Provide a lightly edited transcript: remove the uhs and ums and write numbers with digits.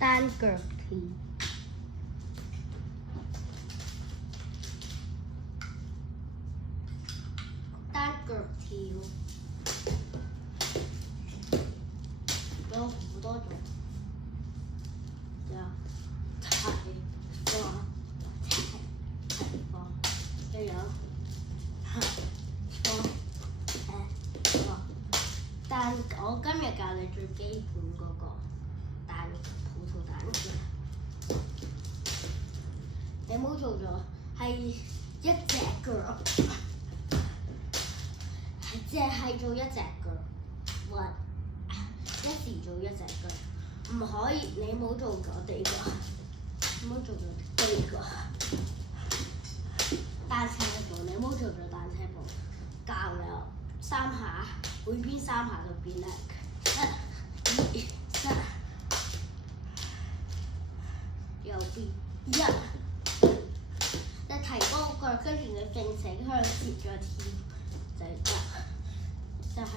單腳跳。單腳跳，有好多種，有齊放、齊放，又有合放、但我今日教你最基本嗰個葡萄蛋嘅，你冇做咗係一隻腳。淨係做一隻腳，或一時做一隻腳，唔可以。你冇做咗呢個，冇做咗呢個單車步，你冇做咗單車步。教你3下，每邊3下就變叻。1、2、3，右邊1，你提高個腳，跟住你並且向前再跳，就係得。就係